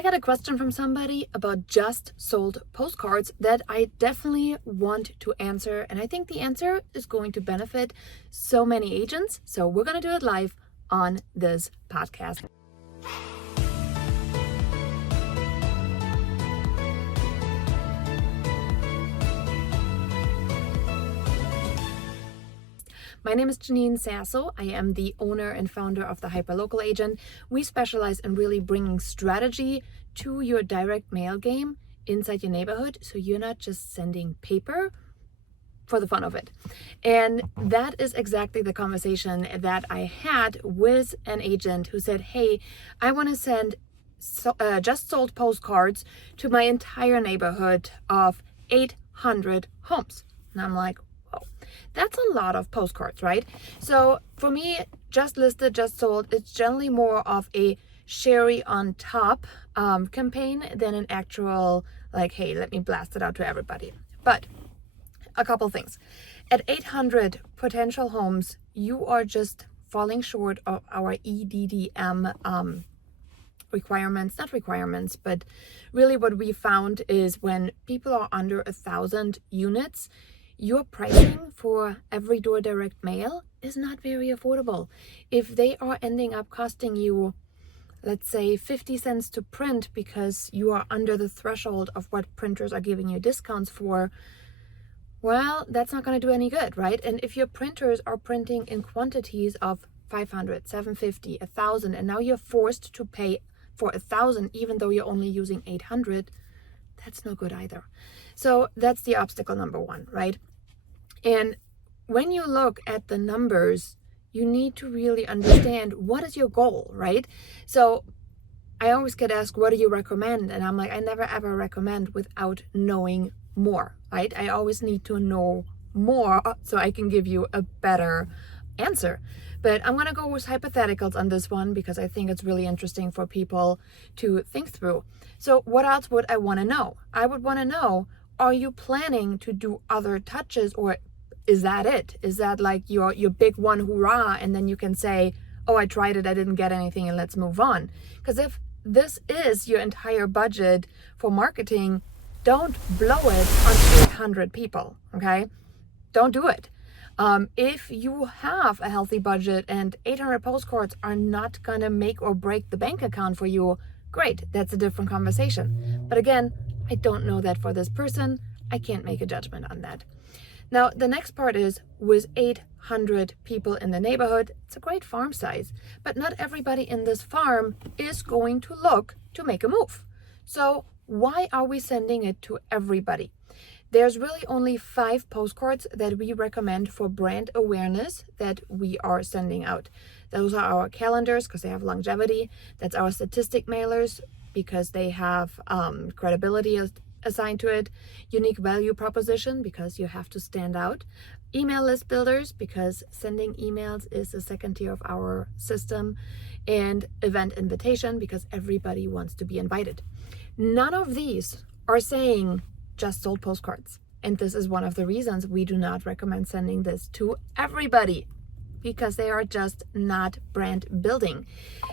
I got a question from somebody about just sold postcards that I definitely want to answer. And I think the answer is going to benefit so many agents. So we're going to do it live on this podcast. My name is Janine Sasso. I am the owner and founder of the Hyperlocal Agent. We specialize in really bringing strategy to your direct mail game inside your neighborhood, so you're not just sending paper for the fun of it. And that is exactly the conversation that I had with an agent who said, hey, I want to send just sold postcards to my entire neighborhood of 800 homes. And I'm like, that's a lot of postcards, right? So for me, just listed, just sold, it's generally more of a cherry on top campaign than an actual like, hey, let me blast it out to everybody. But a couple things. At 800 potential homes, you are just falling short of our EDDM requirements, not requirements, but really what we found is when people are under 1,000 units, your pricing for every door direct mail is not very affordable. If they are ending up costing you, let's say 50 cents to print because you are under the threshold of what printers are giving you discounts for, well, that's not going to do any good, right? And if your printers are printing in quantities of 500, 750, 1,000, and now you're forced to pay for 1,000 even though you're only using 800, that's no good either. So that's the obstacle number one, right? And when you look at the numbers, you need to really understand what is your goal, right? So I always get asked, what do you recommend? And I'm like, I never ever recommend without knowing more, right? I always need to know more so I can give you a better answer. But I'm going to go with hypotheticals on this one because I think it's really interesting for people to think through. So what else would I want to know? I would want to know, are you planning to do other touches, or is that it? Is that like your big one hoorah, and then you can say, oh, I tried it, I didn't get anything, and let's move on? Because if this is your entire budget for marketing, don't blow it on 800 people, okay? Don't do it. If you have a healthy budget and 800 postcards are not gonna make or break the bank account for you, great, that's a different conversation. But again, I don't know that for this person. I can't make a judgment on that. Now, the next part is, with 800 people in the neighborhood, it's a great farm size, but not everybody in this farm is going to look to make a move. So why are we sending it to everybody? There's really only 5 postcards that we recommend for brand awareness that we are sending out. Those are our calendars because they have longevity. That's our statistic mailers because they have credibility assigned to it, unique value proposition because you have to stand out, email list builders because sending emails is the second tier of our system, and event invitation because everybody wants to be invited. None of these are saying just sold postcards, and this is one of the reasons we do not recommend sending this to everybody, because they are just not brand building.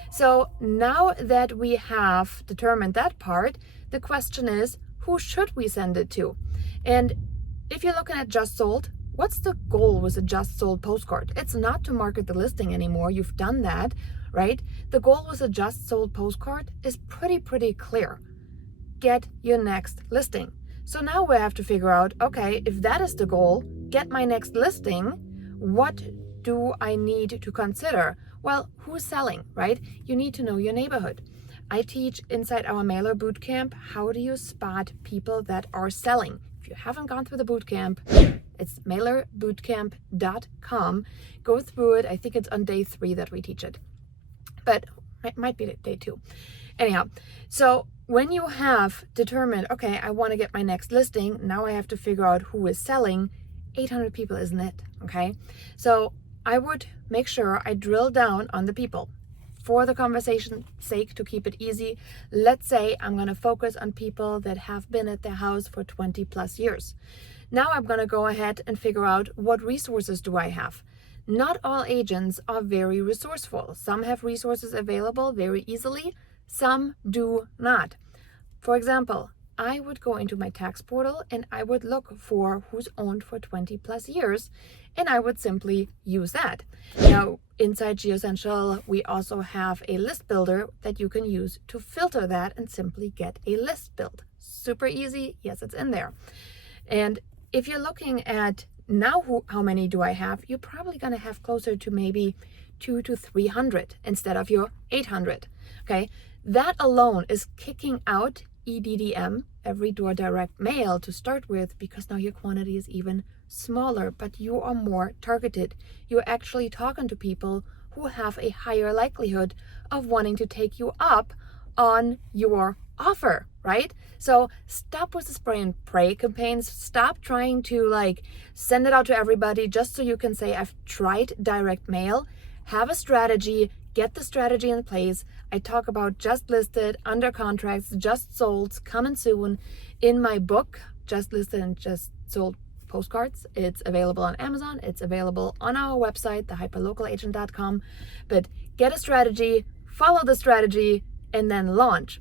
So now that we have determined that part, the question is, who should we send it to? And if you're looking at just sold, what's the goal with a just sold postcard? It's not to market the listing anymore. You've done that, right? The goal with a just sold postcard is pretty clear. Get your next listing. So now we have to figure out, okay, if that is the goal, get my next listing, what do I need to consider? Well, who's selling, right? You need to know your neighborhood. I teach inside our mailer bootcamp, how do you spot people that are selling? If you haven't gone through the bootcamp, it's mailerbootcamp.com. Go through it. I think it's on day 3 that we teach it, but it might be day 2. Anyhow, so when you have determined, okay, I want to get my next listing, now I have to figure out who is selling. 800 people isn't it, okay? So I would make sure I drill down on the people. For the conversation's sake, to keep it easy, let's say I'm going to focus on people that have been at their house for 20 plus years. Now I'm going to go ahead and figure out, what resources do I have? Not all agents are very resourceful. Some have resources available very easily. Some do not. For example, I would go into my tax portal and I would look for who's owned for 20 plus years, and I would simply use that. Now, inside GeoCentral, we also have a list builder that you can use to filter that and simply get a list built. Super easy. Yes, it's in there. And if you're looking at now how many do I have, you're probably going to have closer to maybe 200 to 300 instead of your 800. Okay, that alone is kicking out EDDM, every door direct mail, to start with, because now your quantity is even smaller, but you are more targeted. You're actually talking to people who have a higher likelihood of wanting to take you up on your offer, right? So stop with the spray and pray campaigns. Stop trying to send it out to everybody just so you can say, I've tried direct mail. Have a strategy, get the strategy in place. I talk about just listed, under contracts, just sold, coming soon in my book, Just Listed and Just Sold Postcards. It's available on Amazon. It's available on our website, thehyperlocalagent.com. But get a strategy, follow the strategy, and then launch.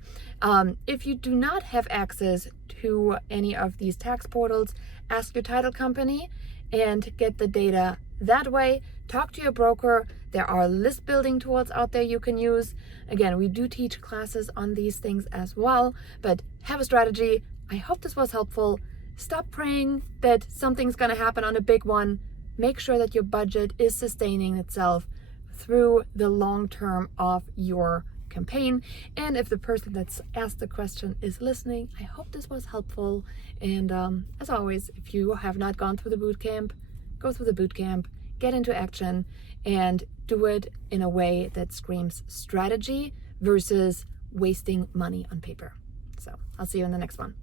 If you do not have access to any of these tax portals, ask your title company and get the data that way. Talk to your broker. There are list building tools out there you can use. Again, we do teach classes on these things as well, but have a strategy. I hope this was helpful. Stop praying that something's going to happen on a big one. Make sure that your budget is sustaining itself through the long term of your campaign. And if the person that's asked the question is listening, I hope this was helpful. And as always, if you have not gone through the boot camp, go through the boot camp, get into action, and do it in a way that screams strategy versus wasting money on paper. So I'll see you in the next one.